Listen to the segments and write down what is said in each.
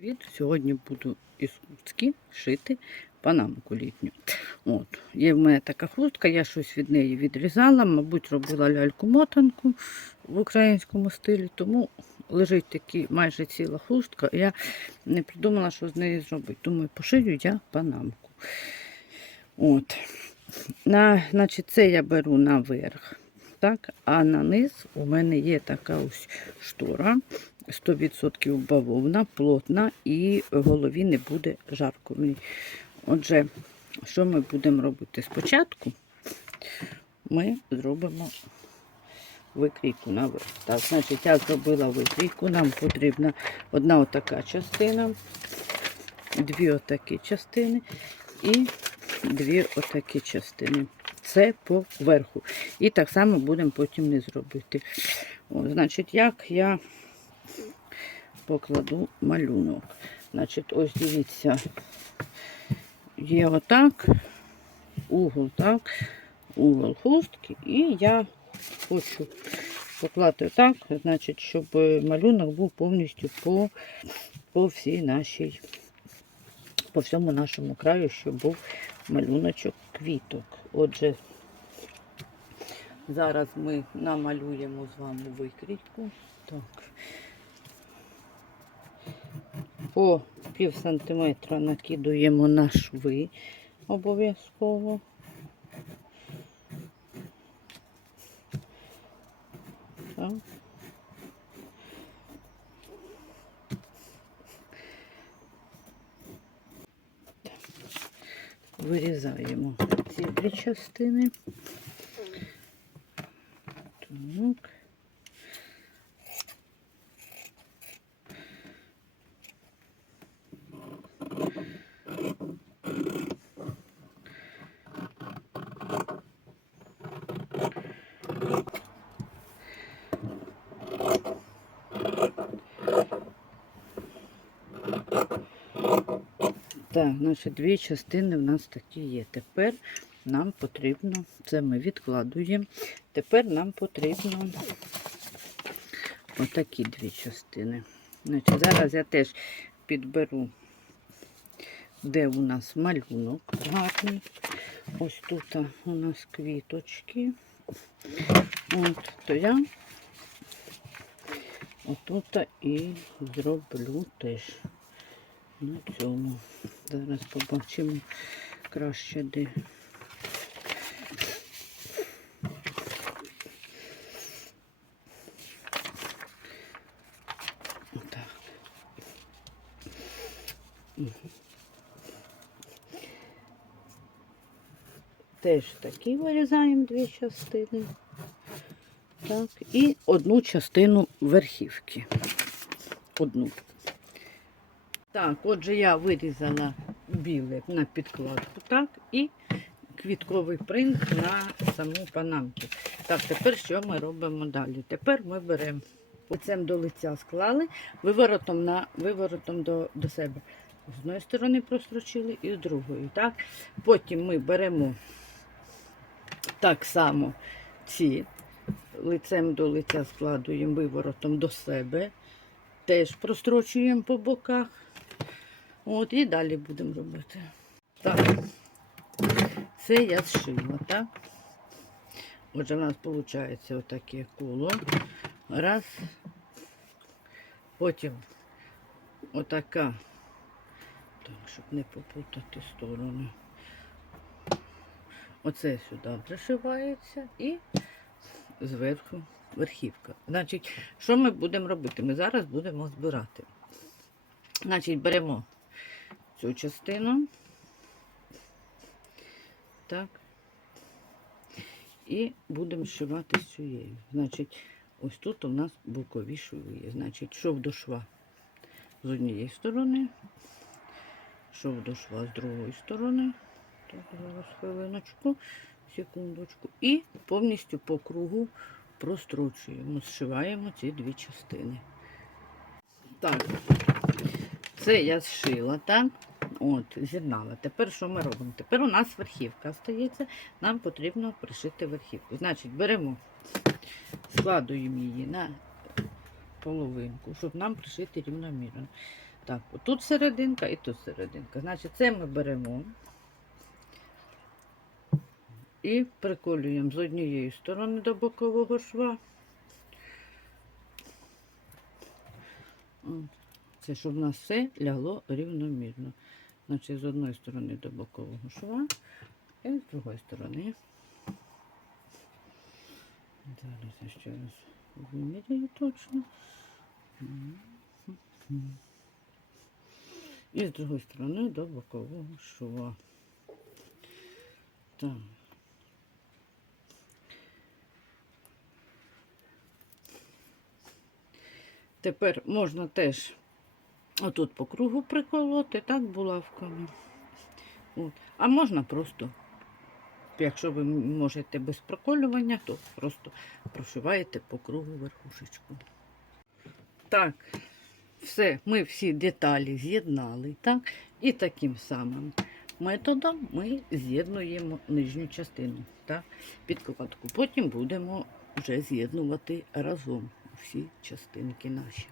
Від сьогодні буду із хустки шити панамку літню. От. Є в мене така хустка, я щось від неї відрізала, мабуть, робила ляльку-мотанку в українському стилі, тому лежить такі майже ціла хустка. Я не придумала, що з неї зробити. Думаю, пошию я панамку. От. На, значить, це я беру наверх. Так, а на низ у мене є така ось штора. 100% бавовна, плотна і голові не буде жарко. Отже, що ми будемо робити? Спочатку ми зробимо викрійку наверх. Так, значить, я зробила викрійку, нам потрібна одна отака частина, дві отакі частини і дві отакі частини. Це по верху. І так само будемо потім не зробити. О, значить, як я покладу малюнок. Значить, ось дивіться, є отак, угол так, угол хустки, і я хочу поклати так, значить, щоб малюнок був повністю по, по всій нашій, по всьому нашому краю, щоб був малюночок квіток. Отже, зараз ми намалюємо з вами викрійку. Так по пів сантиметра накидуємо на шви обов'язково. Вирізаємо ці дві частини. Так. Так, значить, дві частини в нас такі є. Тепер нам потрібно, це ми відкладуємо. Тепер нам потрібно отакі дві частини. Значить, Зараз я теж підберу, де у нас малюнок гарний. Ось тут у нас квіточки. От, то я отут і зроблю теж на цьому. Зараз побачимо краще де. Теж такі вирізаємо дві частини. Так, і одну частину верхівки. Одну. Так, отже, я вирізала біле на підкладку, так, і квітковий принт на саму панамку. Так, тепер що ми робимо далі? Тепер ми беремо лицем до лиця склали, виворотом на виворотом до, до себе. З одної сторони прострочили і з другої. Так? Потім ми беремо так само ці лицем до лиця складуємо виворотом до себе, теж прострочуємо по боках. От, і далі будемо робити. Так, це я зшила, так? Отже, у нас виходить отаке коло. Раз. Потім отака, так, щоб не попутати сторони. Оце сюди пришивається і зверху верхівка. Значить, що ми будемо робити? Ми зараз будемо збирати. Значить, беремо цю частину. Так. І будемо зшивати з цією. Значить, ось тут у нас бокові шви є. Значить, шов до шва з однієї сторони, шов до шва з другої сторони. Так, зараз хвилиночку, секундочку. І повністю по кругу прострочуємо, зшиваємо ці дві частини. Так, це я зшила, так? От, з'єднала. Тепер що ми робимо? Тепер у нас верхівка стається, нам потрібно пришити верхівку. Значить, беремо, складуємо її на половинку, щоб нам пришити рівномірно. Так, отут серединка і тут серединка. Значить, це ми беремо і приколюємо з однієї сторони до бокового шва. От. Це щоб у нас все лягло рівномірно. Значить, з одної сторони до бокового шва і з другої сторони. Зараз я ще раз виміряю точно. І з другої сторони до бокового шва. Так. Тепер можна теж отут по кругу приколоти, так, булавками. От. А можна просто, якщо ви можете без проколювання, то просто прошиваєте по кругу верхушечку. Так, все, ми всі деталі з'єднали, так? І таким самим методом ми з'єднуємо нижню частину, так? Підкладку. Потім будемо вже з'єднувати разом всі частинки наші.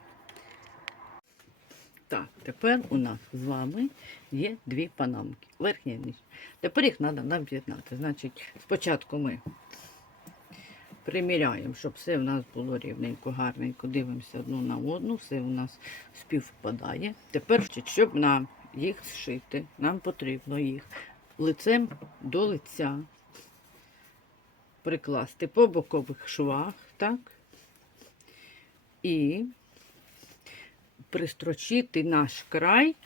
Так, тепер у нас з вами є дві панамки. Верхня нижня. Тепер їх треба нам з'єднати. Значить, спочатку ми приміряємо, щоб все в нас було рівненько, гарненько. Дивимося одну на одну, все у нас співпадає. Тепер, щоб нам їх зшити, нам потрібно їх лицем до лиця прикласти по бокових швах, так? І пристрочити наш край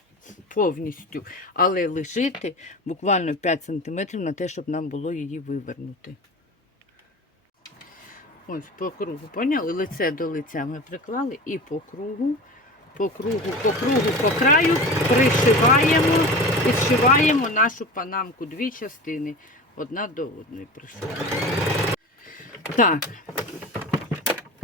повністю, але лишити буквально 5 см на те, щоб нам було її вивернути. Ось по кругу, поняли? Лице до лиця ми приклали і по кругу, по кругу, по кругу, по краю пришиваємо і зшиваємо нашу панамку. Дві частини. Одна до одної пришиваємо. Так.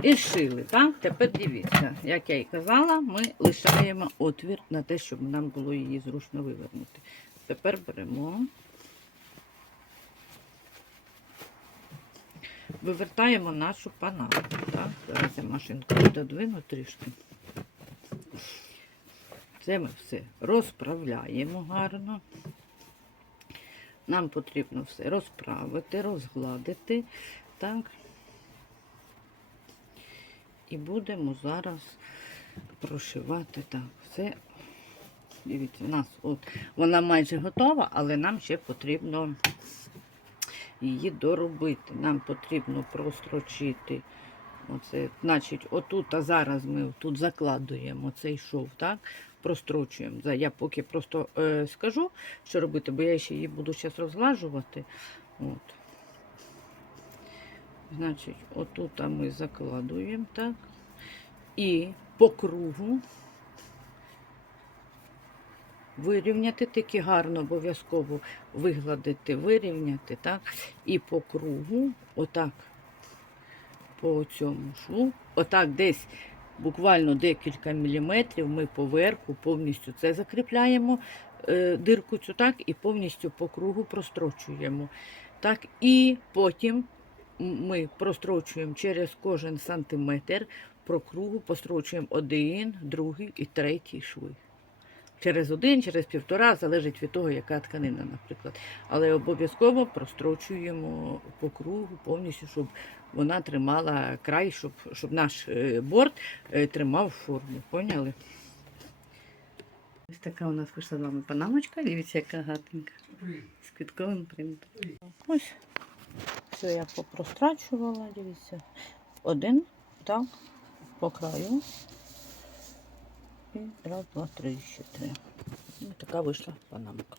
І зшили, так? Тепер дивіться, як я і казала, ми лишаємо отвір на те, щоб нам було її зручно вивернути. Тепер беремо, вивертаємо нашу панамку. Так? Зараз я машинку додвину трішки. Це ми все розправляємо гарно. Нам потрібно все розправити, розгладити. Так. І будемо зараз прошивати так. Все. Дивіться, у нас от вона майже готова, але нам ще потрібно її доробити. Нам потрібно прострочити. Оце, значить, отут, а зараз ми тут закладуємо цей шов, так? Прострочуємо. Я поки просто е, скажу, що робити, бо я ще її буду зараз розглажувати. От. Значить, отут ми закладуємо, так? І по кругу вирівняти, таки гарно обов'язково вигладити, вирівняти, так? І по кругу, отак, по цьому шву, отак десь буквально декілька міліметрів ми поверху повністю це закріпляємо, е, дирку цю так, і повністю по кругу прострочуємо. Так, і потім ми прострочуємо через кожен сантиметр по кругу, прострочуємо один, другий і третій шви. Через один, через півтора, залежить від того, яка тканина, наприклад. Але обов'язково прострочуємо по кругу повністю, щоб вона тримала край, щоб, щоб наш е, борт е, тримав форму. Поняли? Ось така у нас вийшла з вами панамочка. Дивіться, яка гарненька. З квітковим принтом. Ось. Все я попрострачувала, дивіться. Один, так, по краю. І раз, два, три, ще три. Ось така вийшла панамка.